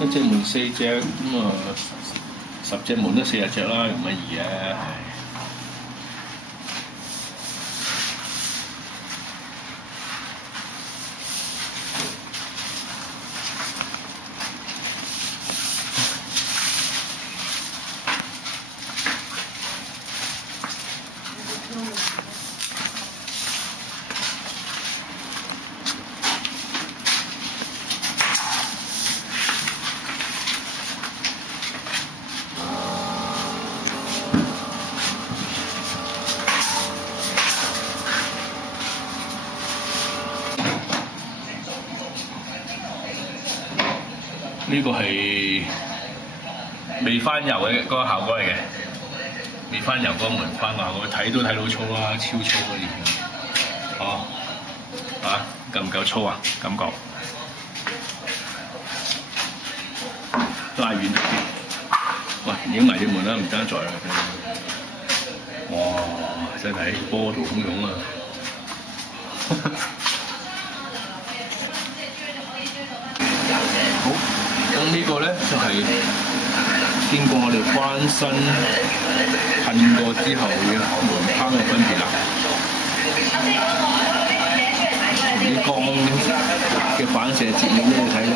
一隻門4隻，咁啊10隻門都40隻啦，容乜易啊？呢個係未翻油嘅嗰個效果嚟嘅，未翻油嗰個門框效果，睇都睇到粗啦，超粗嗰啲片。哦，啊，夠唔夠粗啊？感覺拉遠啲。喂，影埋隻門啦，唔爭在啦。哇！真係波濤洶湧啊！好，咁呢個咧就係經過我哋翻新噴過之後嘅門框嘅分別啦。啲光嘅反射截面都要睇到，